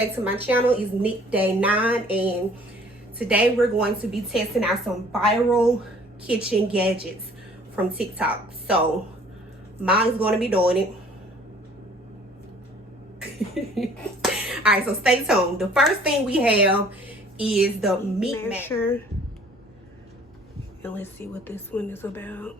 back to my channel. It's Nikday 9, and today we're going to be testing out some viral kitchen gadgets from TikTok. So mine's going to be doing it. All right, so stay tuned. The first thing we have is the meat masher. And let's see what this one is about.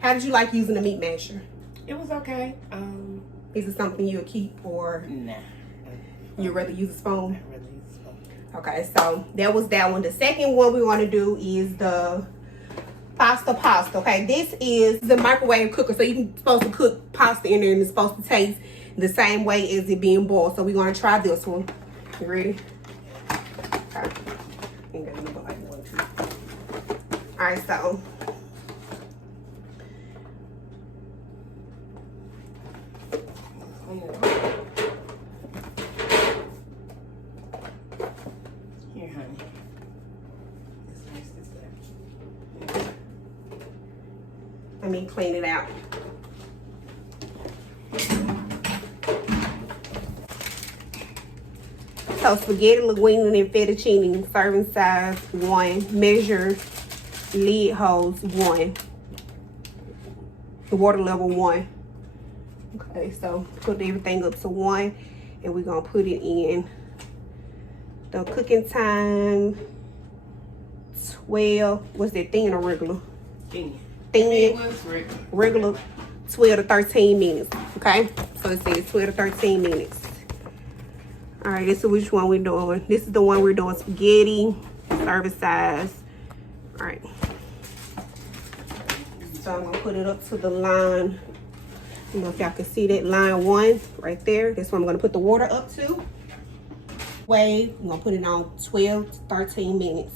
How did you like using the meat masher? It was okay. Is it something you'll keep, or Nah. you'd rather use a spoon? I'd rather use a spoon. Okay, so that was that one. The second one we want to do is the pasta. Okay, this is the microwave cooker, so you're supposed to cook pasta in there and it's supposed to taste the same way as it being boiled. So we're going to try this one. You ready? Okay. Ain't got no like one, two. All right, so here, honey. let me clean it out. So spaghetti, linguine, and fettuccine, serving size 1, measure lid holes 1, water level 1. Okay, so put everything up to 1, and we're gonna put it in. The cooking time 12. What's that, thin or regular? Thin. Thin. Regular. 12 to 13 minutes. Okay, so it says 12 to 13 minutes. All right, this is which one we're doing. This is the one we're doing, spaghetti, serving size. All right. So I'm gonna put it up to the line. I don't know if y'all can see that, line 1 right there. That's what I'm gonna put the water up to. Wave, I'm gonna put it on 12 to 13 minutes.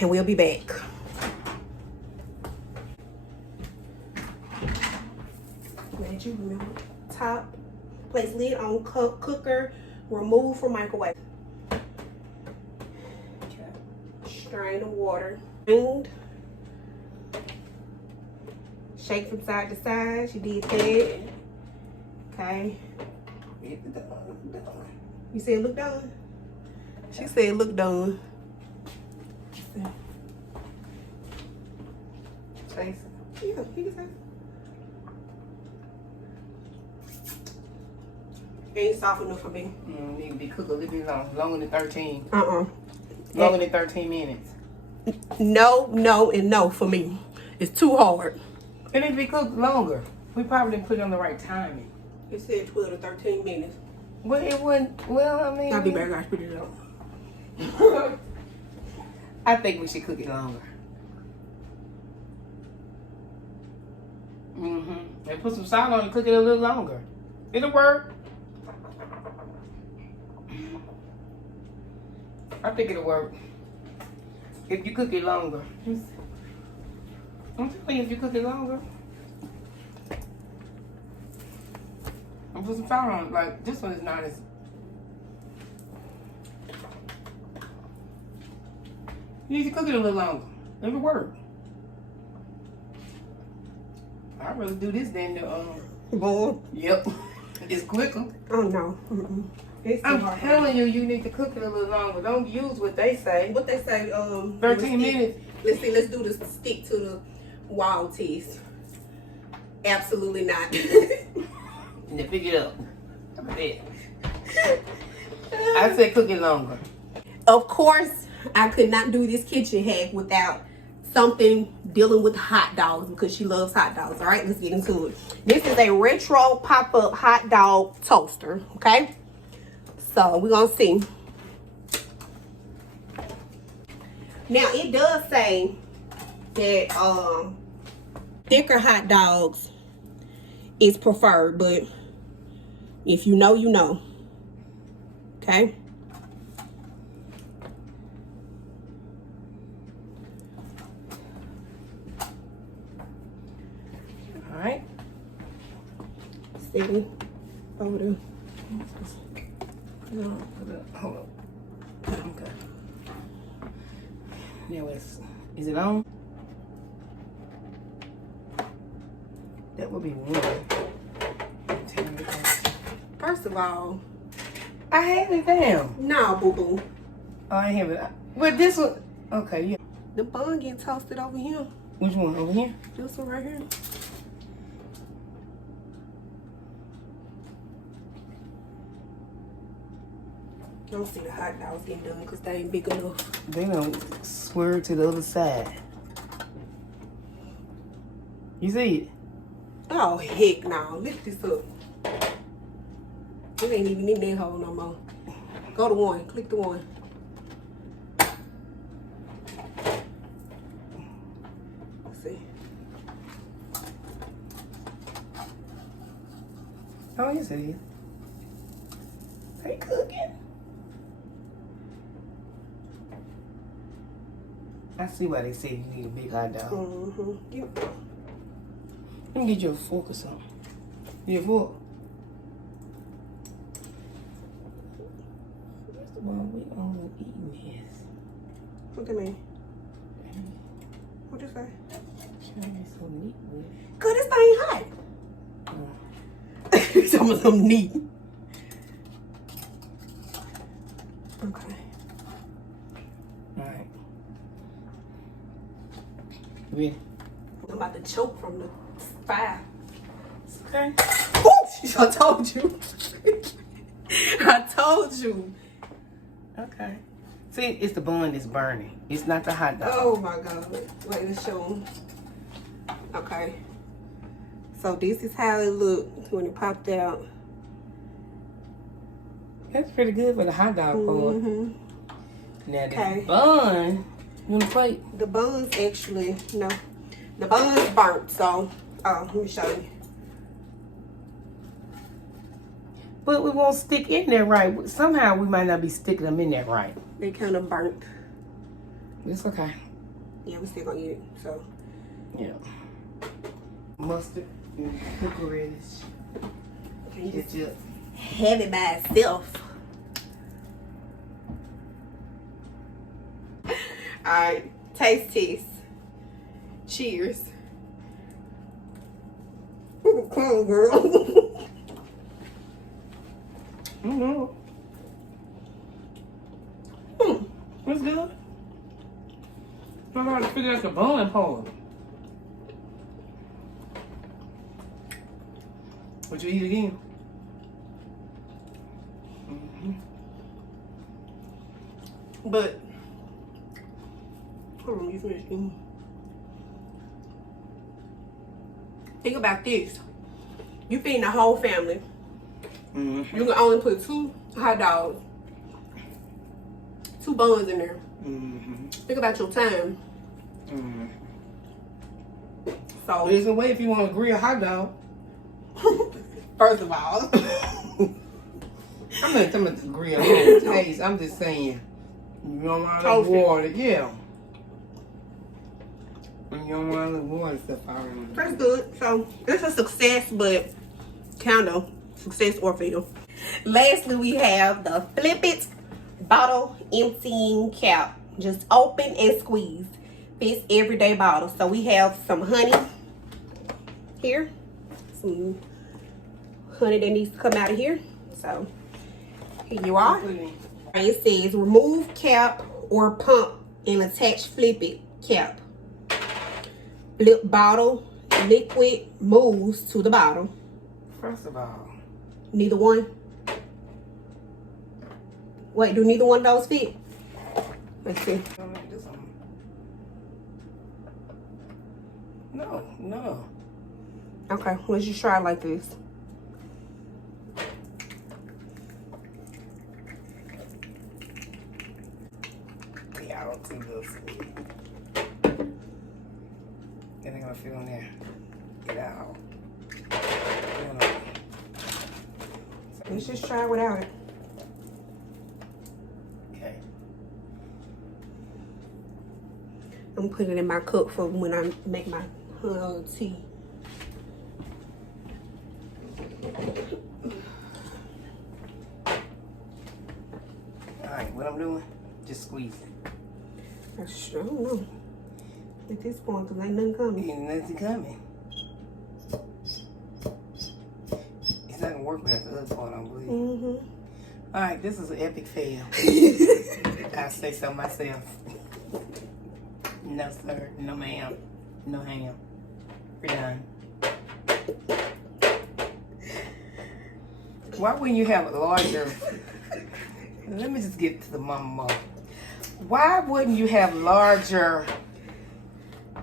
And we'll be back. Glad you remember. Top. Place lid on cooker, remove from microwave. Strain the water. Shake from side to side. She did that. Okay. You said look done? She said look done. Say so. Yeah, you can say. Ain't soft enough for me. Need to be cooked a little bit longer than 13. Longer than 13 minutes. No, and no for me. It's too hard. It need to be cooked longer. We probably didn't put it on the right timing. It said 12 to 13 minutes. Well, it wouldn't. Well, I mean. I'll be back. I put it up. I think we should cook it longer. And put some salt on it and cook it a little longer. It'll work. I think it'll work. If you cook it longer. I'm telling you, if you cook it longer. I'm put some salt on it. Like, this one is not as. You need to cook it a little longer. It'll work. I'd rather do this than the Bowl? Yep. It's quicker. Oh no. It's too I'm hard. telling you, you need to cook it a little longer. Don't use what they say. What they say, 13 minutes. Let's see, let's do the stick to the wall test. Absolutely not. Now pick it up. How about that? I said cook it longer. Of course, I could not do this kitchen hack without something dealing with hot dogs because she loves hot dogs. All right, let's get into it. This is a retro pop-up hot dog toaster, okay? So we're gonna see. Now it does say that thicker hot dogs is preferred, but if you know, you know. Okay. All right. Steady over there. No, hold on. Okay. Now is it on? That would be one. First of all, I have it down. no, boo boo. Oh, I have it. But this one, okay, yeah. The bun getting toasted over here. Which one? Over here? This one right here. I don't see the hot dogs getting done because they ain't big enough. They don't swerve to the other side. You see it? Oh, heck no. Lift this up. It ain't even in that hole no more. Go to one. Click the one. Let's see. Oh, you see it. They cooking. I see why they say you need a big hot dog. Mm-hmm. Let me get you a fork or something. You need a fork? Where's the one we only eating this? Look at me. What you say? Trying to be so neat with it. Good, this thing hot. Some of them neat. Okay. Alright. Ready? I'm about to choke from the fire. Okay. Ooh, I told you. I told you. Okay. See, it's the bun that's burning. It's not the hot dog. Oh my God. Wait, let's show them. Okay. So this is how it looked when it popped out. That's pretty good for the hot dog part. Mm-hmm. Now the Okay. bun, you want to plate? The bun's actually, no. The bun's burnt, so, let me show you. But we won't stick in there right. Somehow we might not be sticking them in there right. They kind of burnt. It's okay. Yeah, we still gonna eat it, so. Yeah. Mustard and licorice. Ketchup. Have it by itself. Alright, taste test. Cheers. Come on, girl. Mm-hmm. It's good. I got to figure out the bun part. Would you eat again? Mm-hmm. But, hold on, you finish eating. Think about this. You feeding the whole family. Mm-hmm. You can only put 2 hot dogs, 2 buns in there. Mm-hmm. Think about your time. Mm-hmm. So, There's a way if you want to grill a hot dog. first of all, I'm not talking about the grill. It taste. I'm just saying. You don't want to Toast it. water, yeah. And you don't want to water stuff out in it. that's good. So, it's a success, but kind of success or fail. Lastly, we have the Flip It bottle emptying cap. Just open and squeeze. Fits everyday bottle. So, we have some honey here. Some honey that needs to come out of here. So, here you are. It says remove cap or pump and attach Flip It cap. Flip bottle, liquid moves to the bottle. First of all, Neither one. Wait, do neither one of those fit? Let's see. No. Okay, let's just try it like this. Yeah, I don't think those. Then they're gonna feel in there. Get out. Let's just try it without it. Okay. I'm gonna put it in my cup for when I make my tea. Alright, what I'm doing? Just squeeze it. I sure don't know. At this point, because ain't nothing coming. Ain't nothing coming. It's not gonna work without the other part, I don't believe. Mm-hmm. Alright, this is an epic fail. I say so myself. No sir, no ma'am, no ham. We're done. Why wouldn't you have a larger? Let me just get to the mama. Why wouldn't you have larger?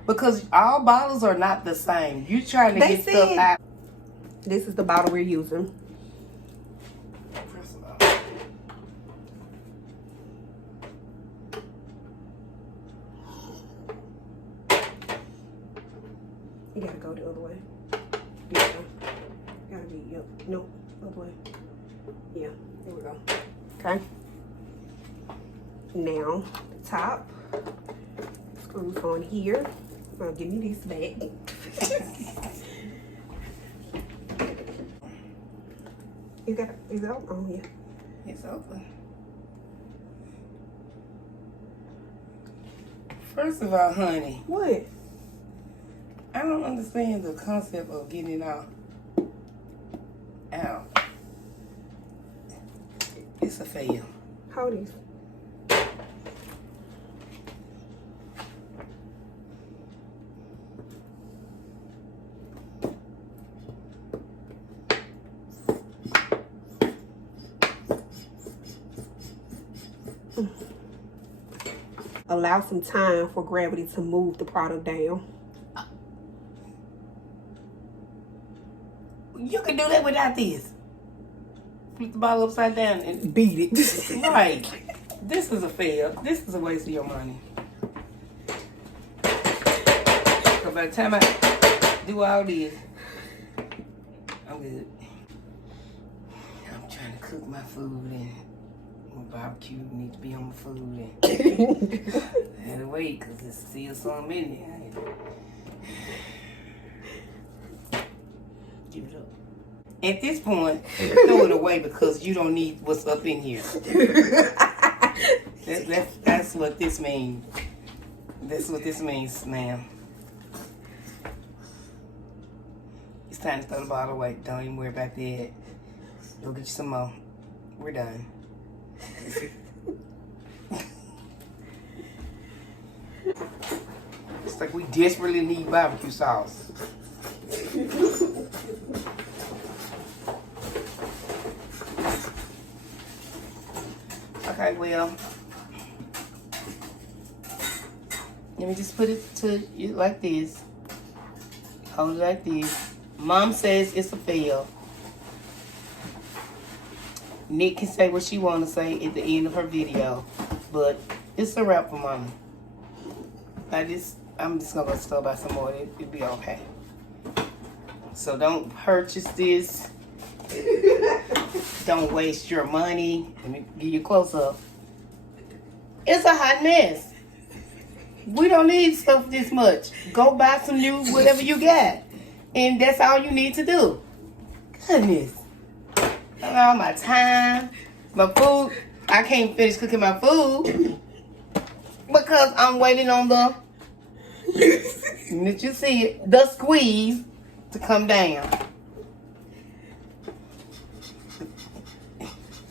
Because all bottles are not the same. You trying to get stuff out. This is the bottle we're using. First of all, you gotta go the other way. Yeah. Gotta be, yep. Nope. Other way. Yeah. There we go. Okay. Now, the top screws on here. Now, give me this back. Is it open? Oh, yeah. it's open. First of all, honey, What? I don't understand the concept of getting it out. It's a fail. How this? Allow some time for gravity to move the product down. You can do that without this. Flip the bottle upside down and Beat it. right. This is a fail. This is a waste of your money. So by the time I do all this, I'm good. I'm trying to cook my food and my barbecue needs to be on my food and I had to wait because there's still some in there. Give it up. At this point, throw it away because you don't need what's up in here. That's what this means. That's what this means, ma'am. It's time to throw the bottle away. Don't even worry about that. Go get you some more. We're done. It's like we desperately need barbecue sauce. Okay, well, let me just put it to you like this. Hold it like this. Mom says it's a fail. Nick can say what she want to say at the end of her video, but it's a wrap for Mama. I'm just gonna go store buy some more. It'll be okay. So don't purchase this. Don't waste your money. Let me give you a close up. It's a hot mess. We don't need stuff this much. Go buy some new whatever you got. And that's all you need to do. Goodness. All my time, my food. I can't finish cooking my food because I'm waiting on the, did you see it? The squeeze to come down.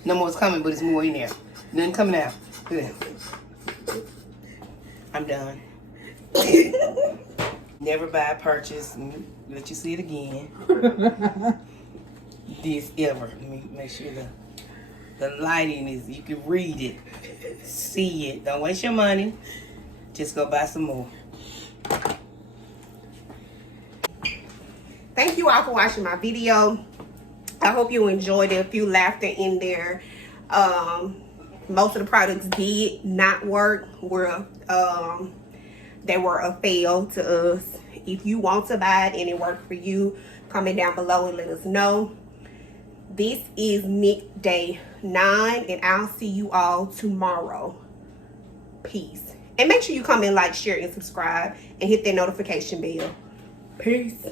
No more's coming, but it's more in there. Nothing coming out. Look at that. I'm done. Never buy, purchase. Let me let you see it again. This ever. Let me make sure the lighting is, you can read it, see it. Don't waste your money. Just go buy some more. thank you all for watching my video. I hope you enjoyed it. A few laughter in there. Most of the products did not work. They were a fail to us. If you want to buy it and it worked for you, comment down below and let us know. This is Nikday 9, and I'll see you all tomorrow. Peace. And make sure you comment, like, share, and subscribe, and hit that notification bell. Peace.